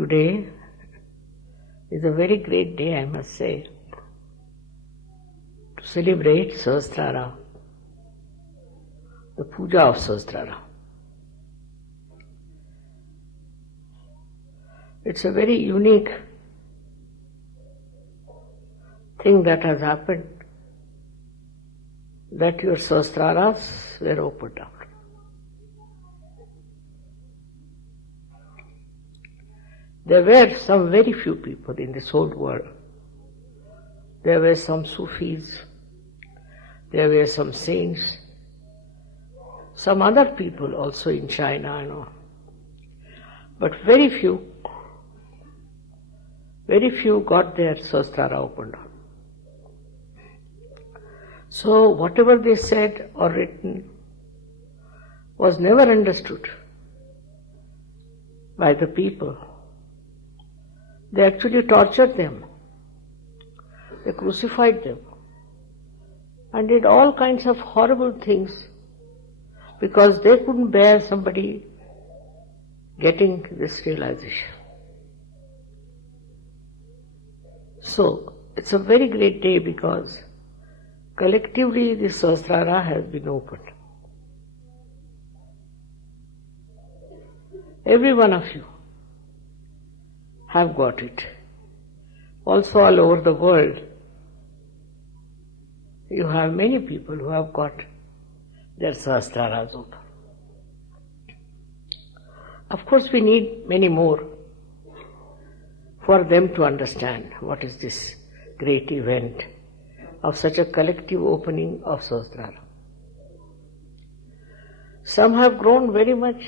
Today is a very great day, I must say, to celebrate Sahasrara, the puja of Sahasrara. It's a very unique thing that has happened, that your Sahasraras were opened up. There were some very few people in this whole world. There were some Sufis, there were some saints, some other people also in China and all. But very few got their Sahasrara opened up. So whatever they said or written was never understood by the people. They actually tortured them. They crucified them and did all kinds of horrible things because they couldn't bear somebody getting this realization. So it's a very great day because collectively the Sahasrara has been opened. Every one of you have got it. Also all over the world, you have many people who have got their Sahasraras open. Of course, we need many more for them to understand what is this great event of such a collective opening of Sahasrara. Some have grown very much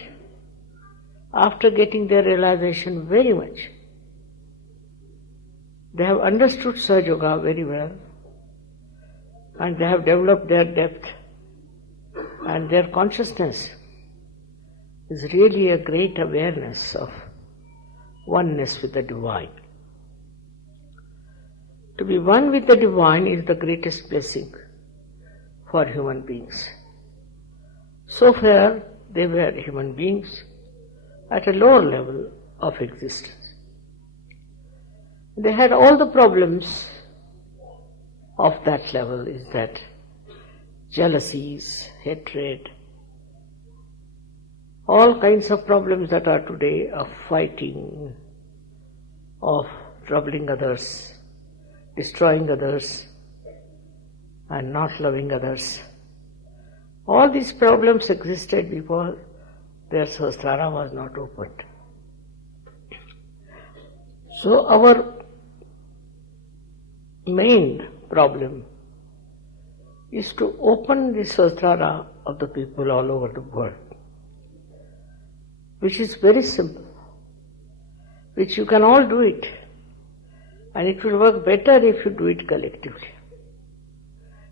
after getting their realization very much. They have understood Sahaja Yoga very well and they have developed their depth and their consciousness is really a great awareness of oneness with the Divine. To be one with the Divine is the greatest blessing for human beings. So far, they were human beings at a lower level of existence. They had all the problems of that level, is that jealousies, hatred, all kinds of problems that are today of fighting, of troubling others, destroying others, and not loving others. All these problems existed because their Sahasrara was not opened. So our main problem is to open the Sahasrara of the people all over the world, which is very simple, which you can all do it, and it will work better if you do it collectively.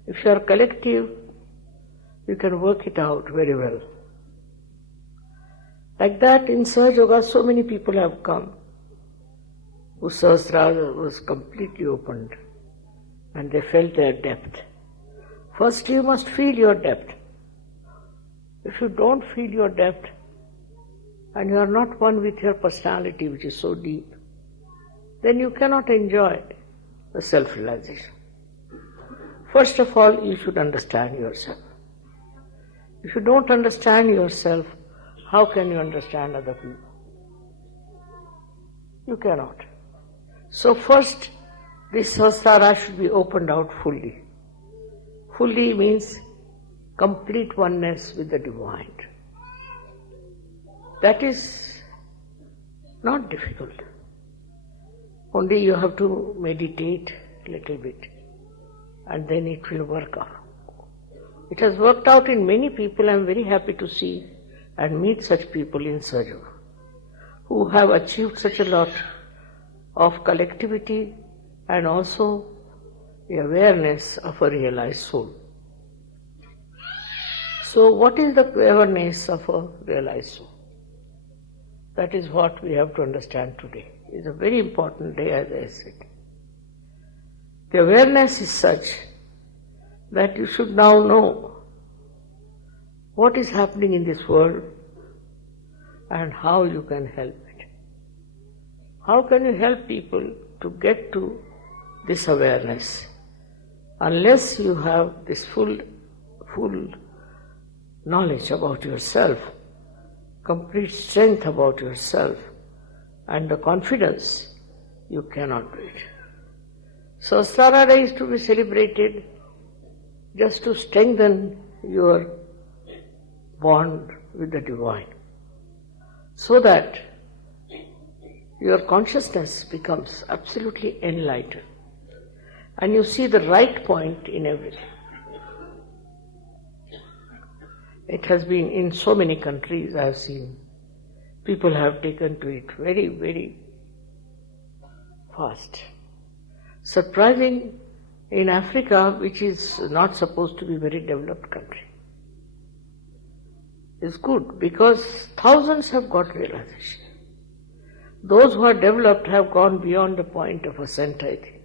If you are collective, you can work it out very well. Like that, in Sahaja Yoga, so many people have come whose Sahasrara was completely opened and they felt their depth. First, you must feel your depth. If you don't feel your depth and you are not one with your personality, which is so deep, then you cannot enjoy the self-realization. First of all, you should understand yourself. If you don't understand yourself, how can you understand other people? You cannot. So first, this Sahasrara should be opened out fully. Fully means complete oneness with the Divine. That is not difficult. Only you have to meditate a little bit and then it will work out. It has worked out in many people. I am very happy to see and meet such people in Sahaja Yoga who have achieved such a lot of collectivity and also the awareness of a realized soul. So what is the awareness of a realized soul? That is what we have to understand today. It's a very important day, as I said. The awareness is such that you should now know what is happening in this world and how you can help it. How can you help people to get to this awareness? Unless you have this full knowledge about yourself, complete strength about yourself, and the confidence, you cannot do it. Sahasrara Day is to be celebrated just to strengthen your bond with the Divine, so that your consciousness becomes absolutely enlightened and you see the right point in everything. It has been in so many countries I have seen. People have taken to it very, very fast. Surprising in Africa, which is not supposed to be a very developed country. It's good because thousands have got realization. Those who are developed have gone beyond the point of ascent, I think.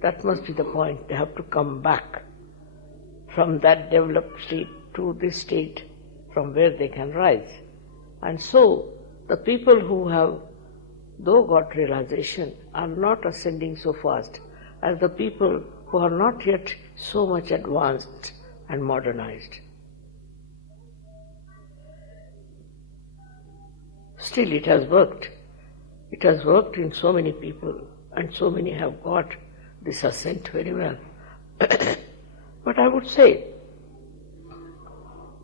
That must be the point. They have to come back from that developed state to this state from where they can rise. And so, the people who have, though got realization, are not ascending so fast as the people who are not yet so much advanced and modernized. Still, it has worked. It has worked in so many people, and so many have got this ascent very well. But I would say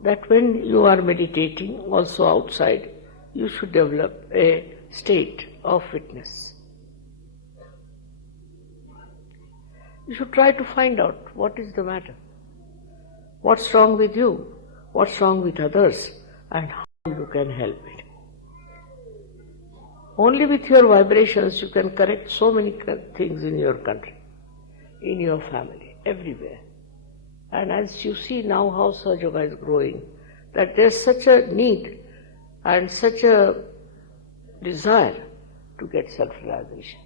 that when you are meditating, also outside, you should develop a state of witness. You should try to find out what is the matter, what's wrong with you, what's wrong with others, and how you can help it. Only with your vibrations you can correct so many things in your country, in your family, everywhere. And as you see now how Sahaja Yoga is growing, that there's such a need and such a desire to get self-realization.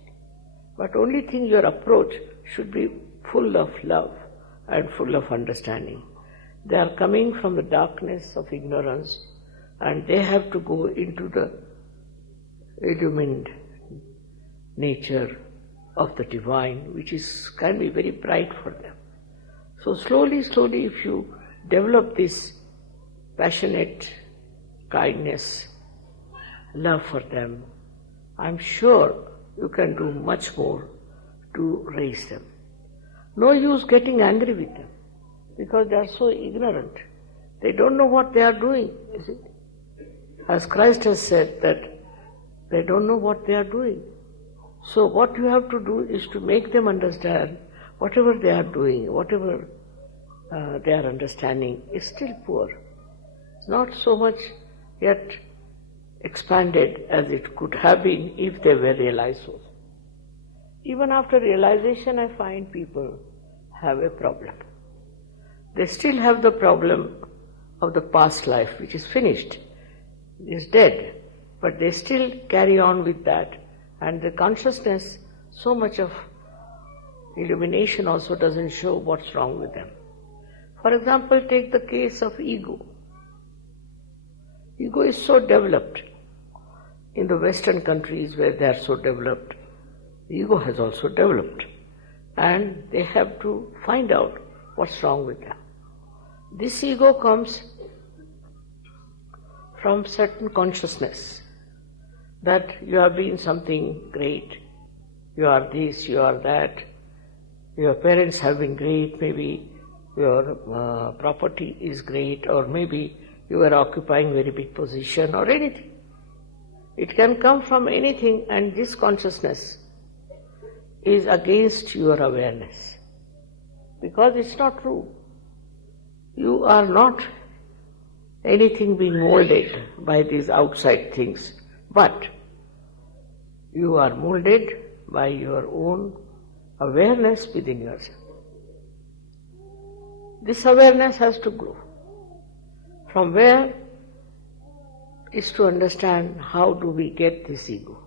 But only thing, your approach should be full of love and full of understanding. They are coming from the darkness of ignorance and they have to go into the illumined nature of the Divine, which can be very bright for them. So slowly, if you develop this passionate kindness, love for them, I'm sure you can do much more to raise them. No use getting angry with them, because they are so ignorant. They don't know what they are doing, is it? As Christ has said that they don't know what they are doing. So what you have to do is to make them understand whatever they are doing, whatever they are understanding is still poor. It's not so much yet expanded as it could have been if they were realized so. Even after realization, I find people have a problem. They still have the problem of the past life, which is finished, is dead, but they still carry on with that, and the consciousness, so much of illumination also doesn't show what's wrong with them. For example, take the case of ego. Ego is so developed. In the Western countries where they are so developed, ego has also developed, and they have to find out what's wrong with them. This ego comes from certain consciousness that you have been something great, you are this, you are that, your parents have been great, maybe your property is great, or maybe you are occupying very big position or anything. It can come from anything, and this consciousness is against your awareness, because it's not true. You are not anything being molded by these outside things, but you are molded by your own awareness within yourself. This awareness has to grow. From where is to understand how do we get this ego.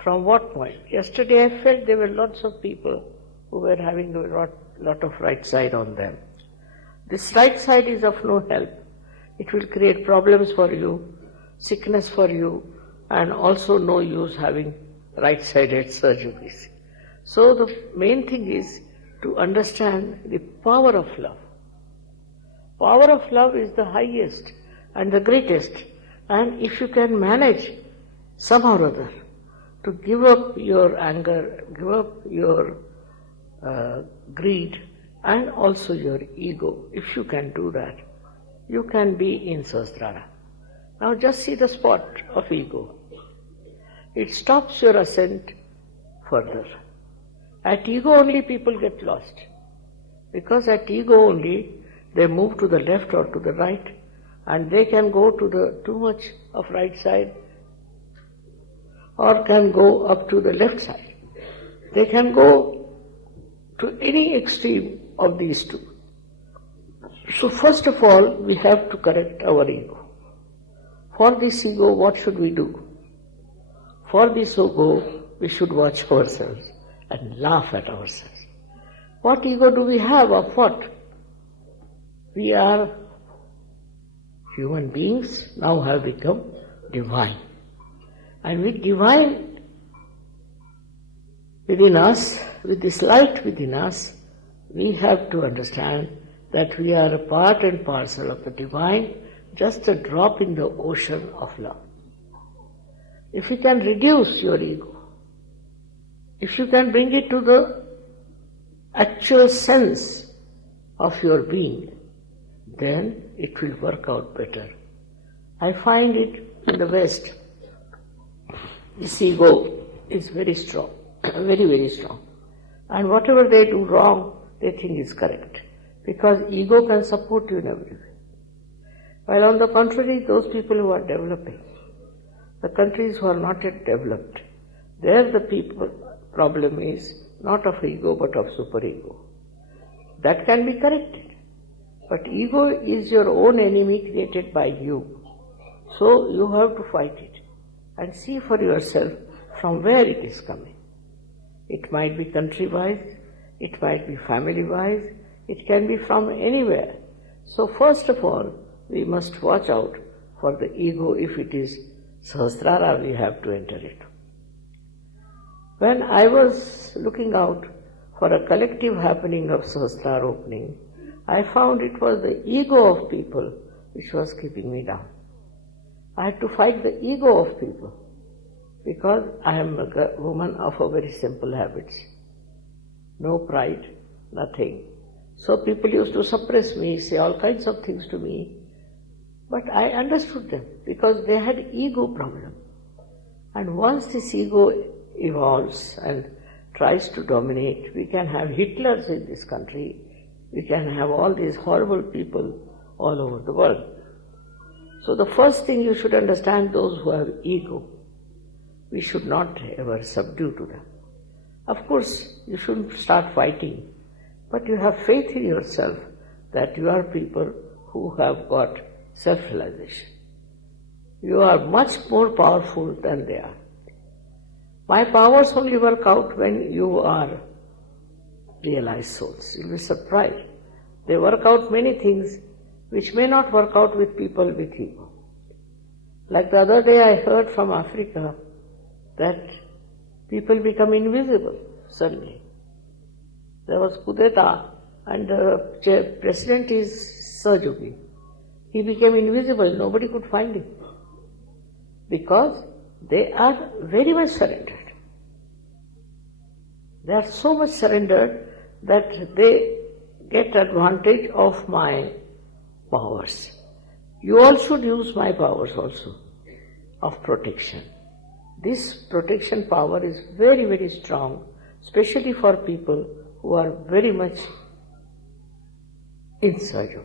From what point? Yesterday I felt there were lots of people who were having a lot of right side on them. This right side is of no help. It will create problems for you, sickness for you, and also no use having right-sided surgeries. So the main thing is to understand the power of love. Power of love is the highest and the greatest, and if you can manage somehow or other to give up your anger, give up your greed and also your ego, if you can do that, you can be in Sahasrara. Now just see the spot of ego. It stops your ascent further. At ego only people get lost, because at ego only they move to the left or to the right, and they can go to the too much of right side or can go up to the left side. They can go to any extreme of these two. So first of all, we have to correct our ego. For this ego, what should we do? For this ego, we should watch ourselves and laugh at ourselves. What ego do we have of what? We are human beings, now have become divine. And with divine within us, with this light within us, we have to understand that we are a part and parcel of the divine, just a drop in the ocean of love. If you can reduce your ego, if you can bring it to the actual sense of your being, then it will work out better. I find it in the West, this ego is very strong, very, very strong. And whatever they do wrong, they think is correct, because ego can support you in every way. While on the contrary, those people who are developing, the countries who are not yet developed, there the problem is not of ego but of superego. That can be corrected. But ego is your own enemy created by you. So you have to fight it and see for yourself from where it is coming. It might be country-wise, it might be family-wise, it can be from anywhere. So first of all, we must watch out for the ego. If it is Sahasrara, we have to enter it. When I was looking out for a collective happening of Sahasrara opening, I found it was the ego of people which was keeping me down. I had to fight the ego of people, because I am a woman of a very simple habits. No pride, nothing. So people used to suppress me, say all kinds of things to me, but I understood them because they had ego problem. And once this ego evolves and tries to dominate, we can have Hitlers in this country, we can have all these horrible people all over the world. So the first thing you should understand, those who have ego, we should not ever subdue to them. Of course, you shouldn't start fighting, but you have faith in yourself that you are people who have got self-realization. You are much more powerful than they are. My powers only work out when you are realized souls. You'll be surprised. They work out many things which may not work out with people with ego. Like the other day I heard from Africa that people become invisible suddenly. There was coup d'etat and the president is Sajogi. He became invisible, nobody could find him. Because they are very much surrendered. They are so much surrendered that they get advantage of my powers. You all should use my powers also of protection. This protection power is very, very strong, especially for people who are very much in Sahaja,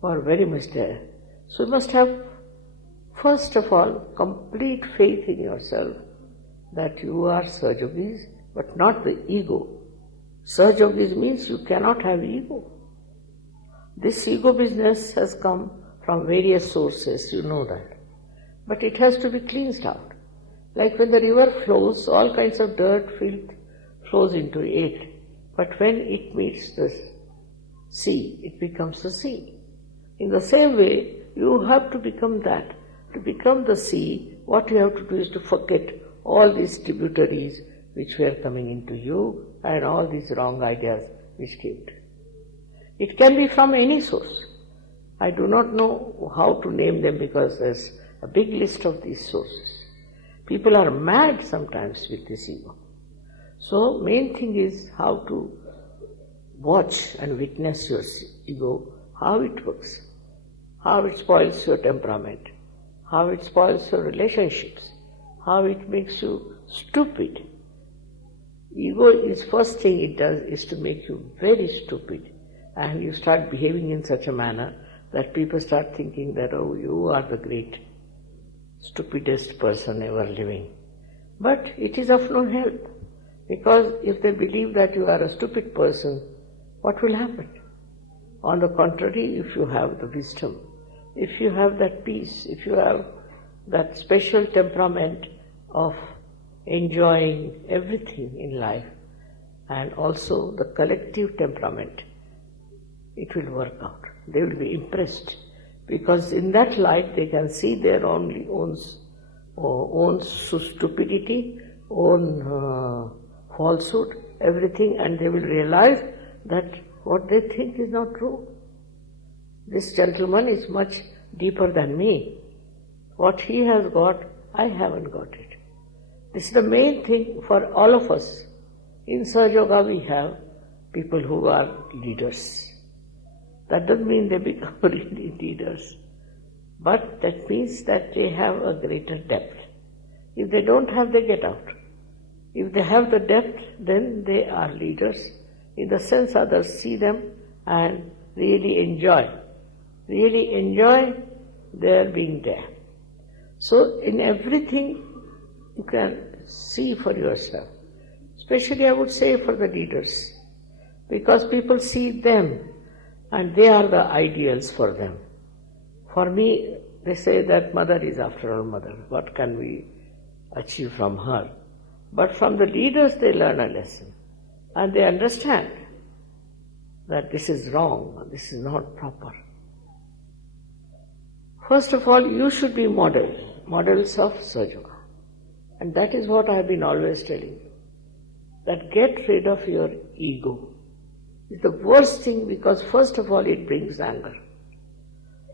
who are very much there. So you must have, first of all, complete faith in yourself that you are Sahajogis, but not the ego. Sahajogis means you cannot have ego. This ego business has come from various sources, you know that. But it has to be cleansed out. Like when the river flows, all kinds of dirt, filth flows into it. But when it meets the sea, it becomes the sea. In the same way, you have to become that To become the sea, what you have to do is to forget all these tributaries which were coming into you and all these wrong ideas which came to you. It can be from any source. I do not know how to name them because there's a big list of these sources. People are mad sometimes with this ego. So main thing is how to watch and witness your ego, how it works, how it spoils your temperament, how it spoils your relationships, how it makes you stupid. Ego is first thing it does is to make you very stupid, and you start behaving in such a manner that people start thinking that, oh, you are the great, stupidest person ever living. But it is of no help, because if they believe that you are a stupid person, what will happen? On the contrary, if you have the wisdom, if you have that peace, if you have that special temperament of enjoying everything in life, and also the collective temperament, it will work out. They will be impressed, because in that light they can see their own stupidity, own falsehood, everything, and they will realize that what they think is not true. This gentleman is much deeper than me. What he has got, I haven't got it. This is the main thing for all of us. In Sahaja Yoga we have people who are leaders. That doesn't mean they become really leaders, but that means that they have a greater depth. If they don't have, they get out. If they have the depth, then they are leaders, in the sense others see them and really enjoy their being there. So in everything you can see for yourself. Especially I would say for the leaders, because people see them and they are the ideals for them. For me, they say that mother is after all mother. What can we achieve from her? But from the leaders they learn a lesson, and they understand that this is wrong, this is not proper. First of all, you should be models of Sahaja Yoga. And that is what I have been always telling you, that get rid of your ego. It's the worst thing, because first of all it brings anger.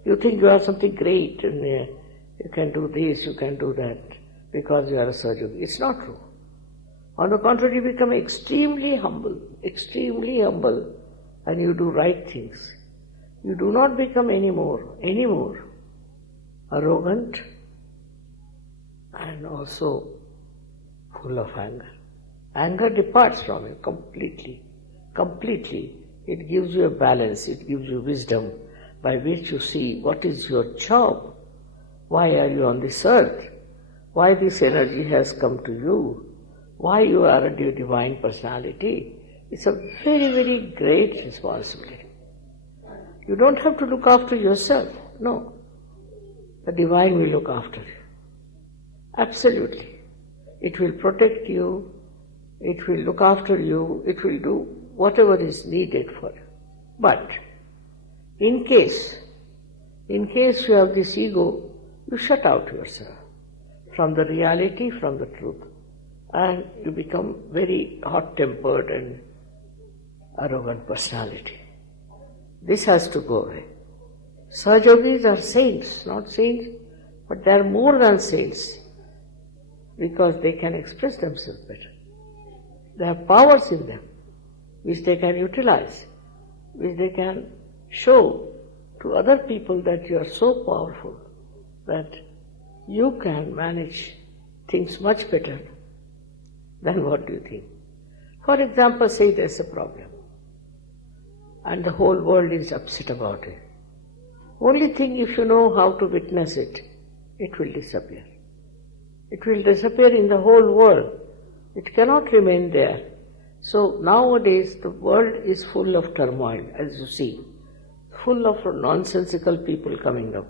You think you are something great and you can do this, you can do that, because you are a Sahaja Yogi. It's not true. On the contrary, you become extremely humble, and you do right things. You do not become any more arrogant and also full of anger. Anger departs from you completely. It gives you a balance, it gives you wisdom by which you see what is your job. Why are you on this earth? Why this energy has come to you? Why you are a divine personality? It's a very, very great responsibility. You don't have to look after yourself. No. The divine will look after you. Absolutely. It will protect you, it will look after you, it will do whatever is needed for you. But in case you have this ego, you shut out yourself from the reality, from the truth, and you become very hot-tempered and arrogant personality. This has to go away. Sahaja Yogis are saints, not saints, but they are more than saints, because they can express themselves better. They have powers in them which they can utilize, which they can show to other people that you are so powerful that you can manage things much better than what you think. For example, say there's a problem and the whole world is upset about it. Only thing, if you know how to witness it, it will disappear. It will disappear in the whole world. It cannot remain there. So nowadays the world is full of turmoil, as you see, full of nonsensical people coming up,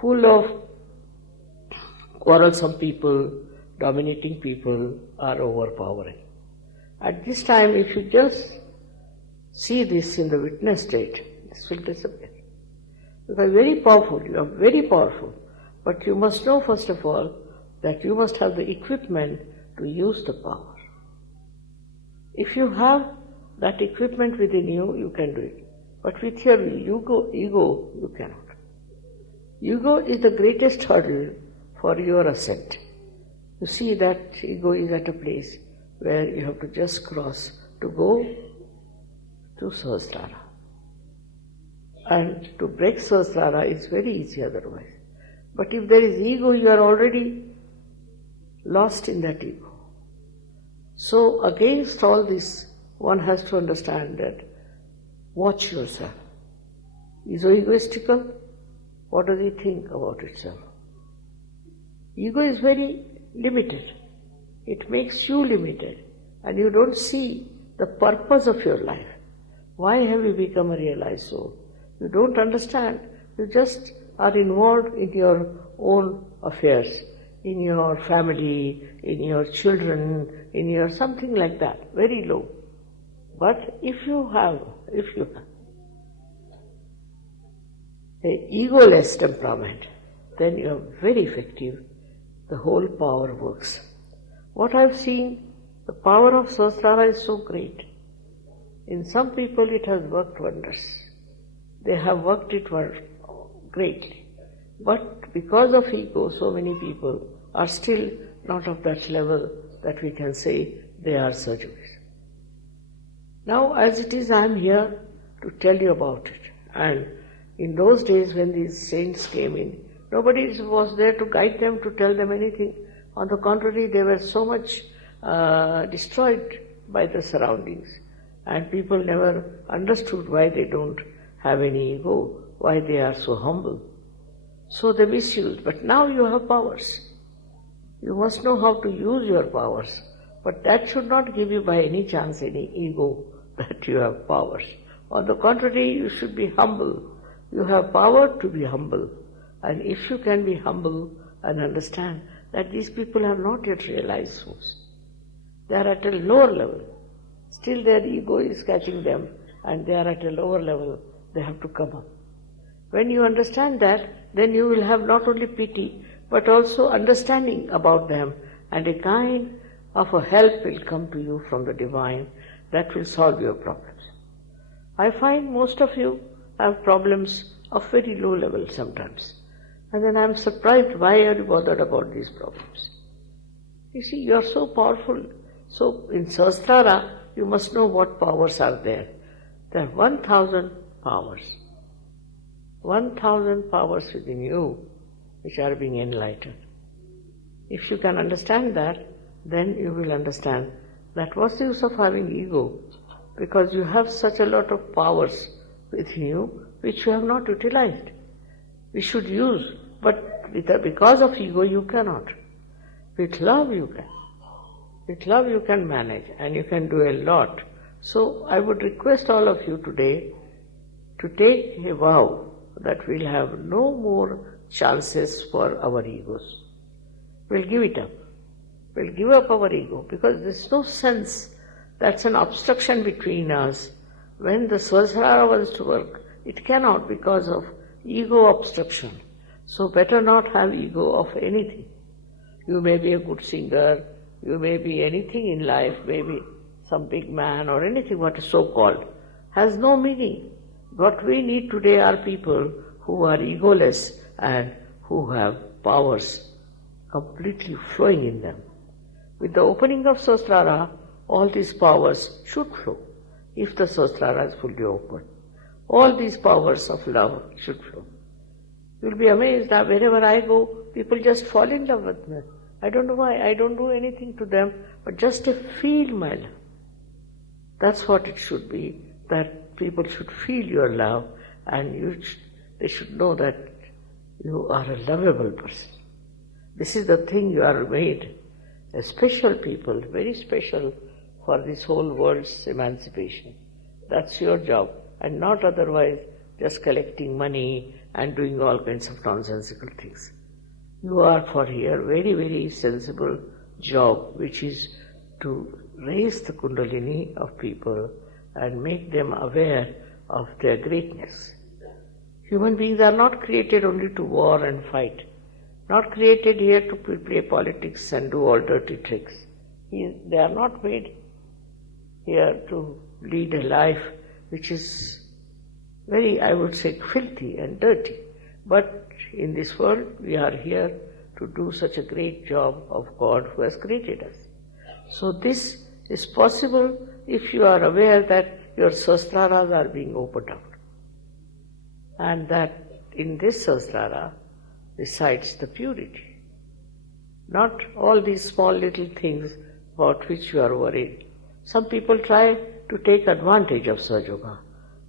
full of quarrelsome people, dominating people are overpowering. At this time, if you just see this in the witness state, this will disappear. You are very powerful, you are very powerful, But you must know first of all that you must have the equipment to use the power. If you have that equipment within you, you can do it. But with your ego, you cannot. Ego is the greatest hurdle for your ascent. You see that ego is at a place where you have to just cross to go to Sahasrara. And to break Sahasrara is very easy otherwise. But if there is ego, you are already lost in that ego. So against all this, one has to understand that watch yourself. Is egoistical? What does he think about itself? Ego is very limited. It makes you limited, and you don't see the purpose of your life. Why have you become a realized soul? You don't understand. You just are involved in your own affairs, in your family, in your children, in your something like that, very low. But if you have an egoless temperament, then you are very effective. The whole power works. What I've seen, the power of Sahasrara is so great. In some people it has worked wonders. They have worked it greatly. But because of ego, so many people are still not of that level that we can say they are surgeons. Now as it is, I am here to tell you about it. And in those days when these saints came in, nobody was there to guide them, to tell them anything. On the contrary, they were so much destroyed by the surroundings. And people never understood why they don't have any ego, why they are so humble. So they misused. But now you have powers. You must know how to use your powers. But that should not give you by any chance any ego that you have powers. On the contrary, you should be humble. You have power to be humble. And if you can be humble and understand that these people have not yet realized souls, they are at a lower level. Still their ego is catching them and they are at a lower level. They have to come up. When you understand that, then you will have not only pity but also understanding about them, and a kind of a help will come to you from the divine that will solve your problems. I find most of you have problems of very low level sometimes. And then I am surprised, why are you bothered about these problems? You see, you are so powerful. So in Sahasrara, you must know what powers are there. There are 1,000 powers. 1,000 powers within you which are being enlightened. If you can understand that, then you will understand that what's the use of having ego? Because you have such a lot of powers within you which you have not utilized. We should use, but because of ego you cannot. With love you can. With love you can manage and you can do a lot. So I would request all of you today to take a vow that we'll have no more chances for our egos. We'll give it up. We'll give up our ego because there's no sense. That's an obstruction between us. When the Sahasrara wants to work, it cannot because of ego obstruction. So better not have ego of anything. You may be a good singer, you may be anything in life, maybe some big man or anything what is so-called, has no meaning. What we need today are people who are egoless and who have powers completely flowing in them. With the opening of Sahasrara, all these powers should flow, if the Sahasrara is fully open. All these powers of love should flow. You'll be amazed that wherever I go, people just fall in love with me. I don't know why, I don't do anything to them, but just to feel my love. That's what it should be, that people should feel your love and they should know that you are a lovable person. This is the thing you are made, a special people, very special for this whole world's emancipation. That's your job, and not otherwise just collecting money and doing all kinds of nonsensical things. You are for here very, very sensible job, which is to raise the Kundalini of people and make them aware of their greatness. Human beings are not created only to war and fight. not created here to play politics and do all dirty tricks. They are not made here to lead a life which is very, I would say, filthy and dirty. But in this world, we are here to do such a great job of God who has created us. So this is possible if you are aware that your Sahasraras are being opened out. And that in this Sahasrara resides the purity. Not all these small little things about which you are worried. Some people try to take advantage of Sahaja Yoga,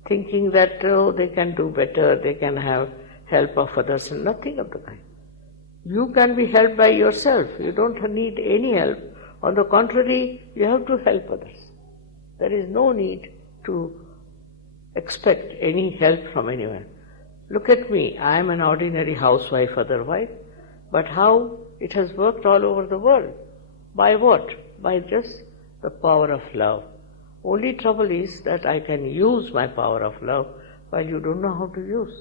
thinking that they can do better, they can have help of others, and nothing of the kind. You can be helped by yourself. You don't need any help. On the contrary, you have to help others. There is no need to expect any help from anyone. Look at me, I am an ordinary housewife otherwise, but how it has worked all over the world. By what? By just the power of love. Only trouble is that I can use my power of love while you don't know how to use.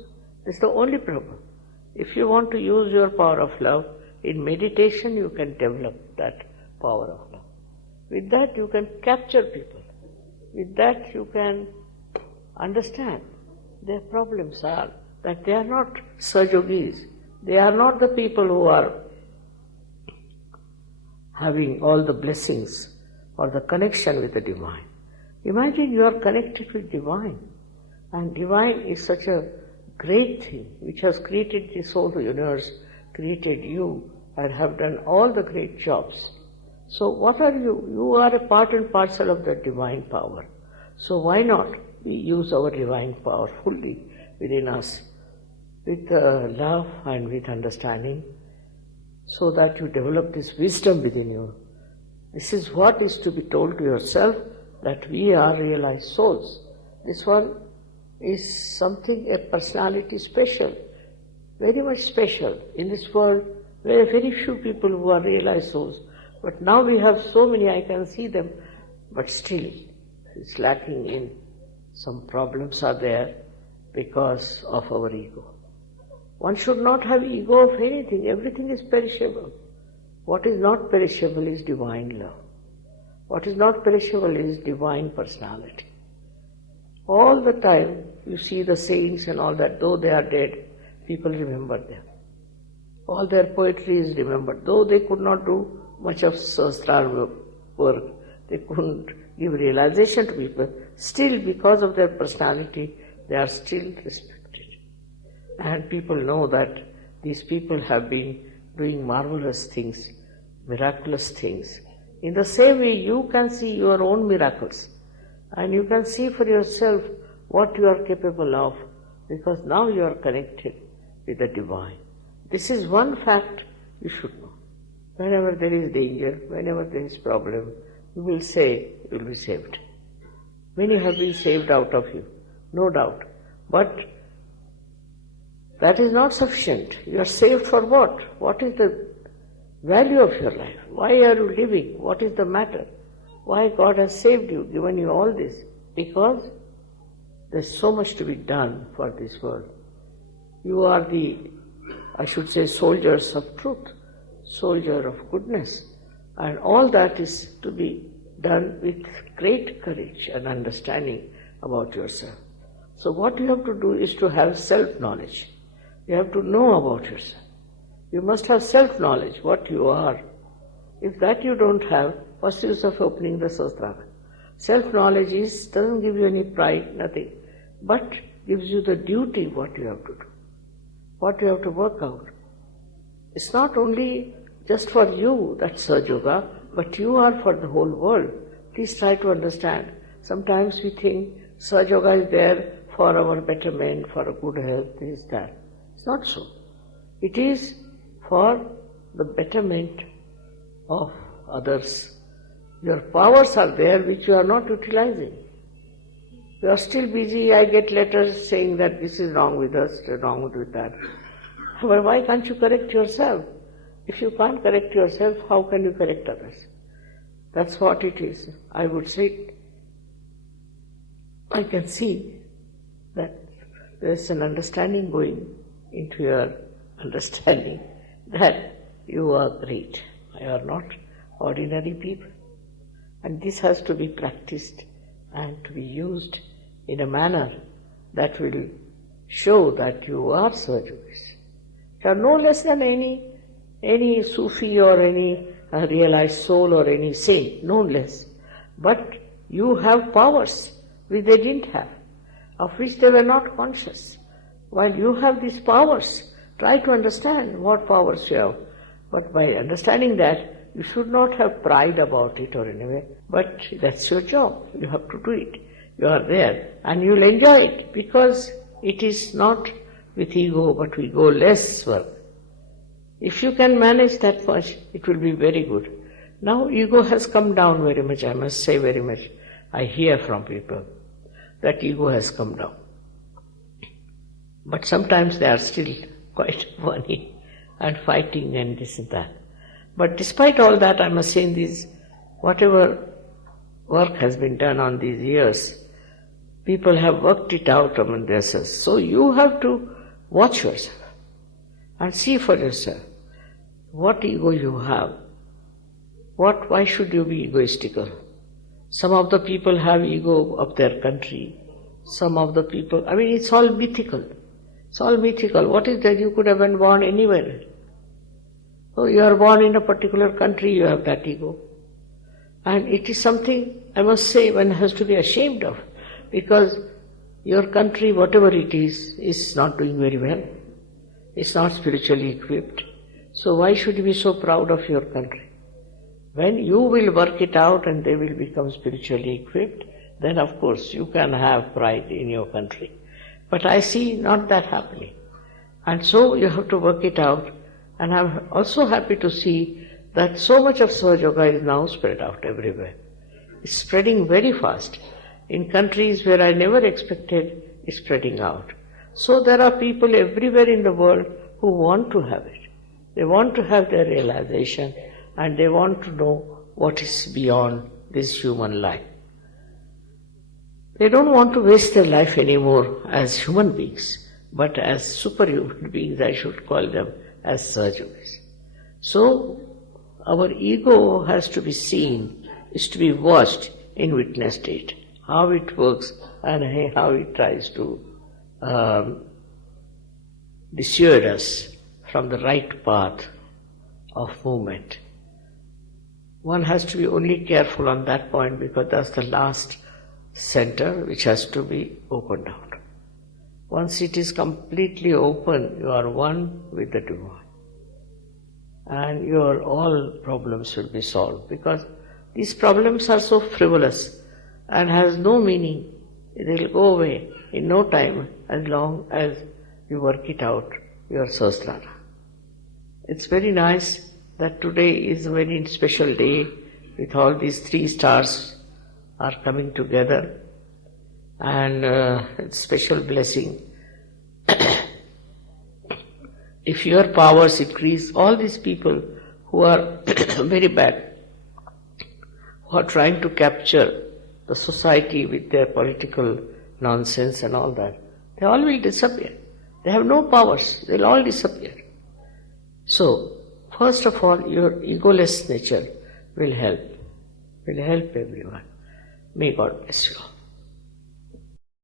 This is the only problem. If you want to use your power of love, in meditation you can develop that power of love. With that you can capture people. With that you can understand their problems are that they are not Sahajogis. They are not the people who are having all the blessings or the connection with the Divine. Imagine you are connected with Divine, and Divine is such a great thing which has created this whole universe, created you, and have done all the great jobs. So what are you? You are a part and parcel of the Divine power. So why not we use our Divine power fully within us with love and with understanding, so that you develop this wisdom within you. This is what is to be told to yourself, that we are realized souls. This one is something, a personality special, very much special. In this world, there are very few people who are realized souls. But now we have so many, I can see them, but still it's lacking in. Some problems are there because of our ego. One should not have ego of anything. Everything is perishable. What is not perishable is Divine love. What is not perishable is Divine personality. All the time you see the saints and all that, though they are dead, people remember them. All their poetry is remembered. Though they could not do much of Sahasrara work, they couldn't give realization to people, still because of their personality they are still respected. And people know that these people have been doing marvelous things, miraculous things. In the same way you can see your own miracles, and you can see for yourself what you are capable of, because now you are connected with the Divine. This is one fact you should know. Whenever there is danger, whenever there is problem, you will say you will be saved. Many have been saved out of you, no doubt. But that is not sufficient. You are saved for what? What is the value of your life? Why are you living? What is the matter? Why God has saved you, given you all this? Because there is so much to be done for this world. You are the, I should say, soldiers of truth, soldier of goodness, and all that is to be done with great courage and understanding about yourself. So what you have to do is to have self-knowledge. You have to know about yourself. You must have self-knowledge, what you are. If that you don't have, what's the use of opening the Sahasrara? Self-knowledge doesn't give you any pride, nothing, but gives you the duty what you have to do, what you have to work out. It's not only just for you, that's Sahaja Yoga, but you are for the whole world. Please try to understand. Sometimes we think Sahaja Yoga is there for our betterment, for a good health, this, that. It's not so. It is for the betterment of others. Your powers are there which you are not utilizing. You are still busy. I get letters saying that this is wrong with us, wrong with that. But why can't you correct yourself? If you can't correct yourself, how can you correct others? That's what it is. I would say, I can see that there is an understanding going into your understanding that you are great. You are not ordinary people. And this has to be practiced and to be used in a manner that will show that you are Sahajogis. You are no less than any Sufi or any realized soul or any saint, no less. But you have powers which they didn't have, of which they were not conscious. While you have these powers, try to understand what powers you have. But by understanding that, you should not have pride about it or anyway, but that's your job. You have to do it. You are there and you'll enjoy it because it is not with ego but with ego-less work. If you can manage that much, it will be very good. Now ego has come down very much, I must say very much. I hear from people that ego has come down. But sometimes they are still quite funny and fighting and this and that. But despite all that, I must say in these, whatever work has been done on these years, people have worked it out among themselves. So you have to watch yourself and see for yourself what ego you have. Why should you be egoistical? Some of the people have ego of their country. Some of the people, it's all mythical. It's all mythical. What is that? You could have been born anywhere. So you are born in a particular country, you have that ego. And it is something, I must say, one has to be ashamed of, because your country, whatever it is not doing very well. It's not spiritually equipped. So why should you be so proud of your country? When you will work it out and they will become spiritually equipped, then of course you can have pride in your country. But I see not that happening. And so you have to work it out. And I'm also happy to see that so much of Sahaja Yoga is now spread out everywhere. It's spreading very fast. In countries where I never expected, it's spreading out. So there are people everywhere in the world who want to have it. They want to have their realization and they want to know what is beyond this human life. They don't want to waste their life anymore as human beings, but as superhuman beings, I should call them, as Sahajogis. So our ego has to be seen, is to be watched in witness state, how it works and how it tries to dissuade us from the right path of movement. One has to be only careful on that point because that's the last center which has to be opened out. Once it is completely open, you are one with the divine. And your all problems will be solved because these problems are so frivolous and has no meaning. It will go away in no time as long as you work it out, your Sahasrara. It's very nice that today is a very special day with all these 3 stars are coming together and it's special blessing. If your powers increase, all these people who are very bad, who are trying to capture the society with their political nonsense and all that, they all will disappear. They have no powers, they'll all disappear. So, first of all, your egoless nature will help everyone. May God bless you all.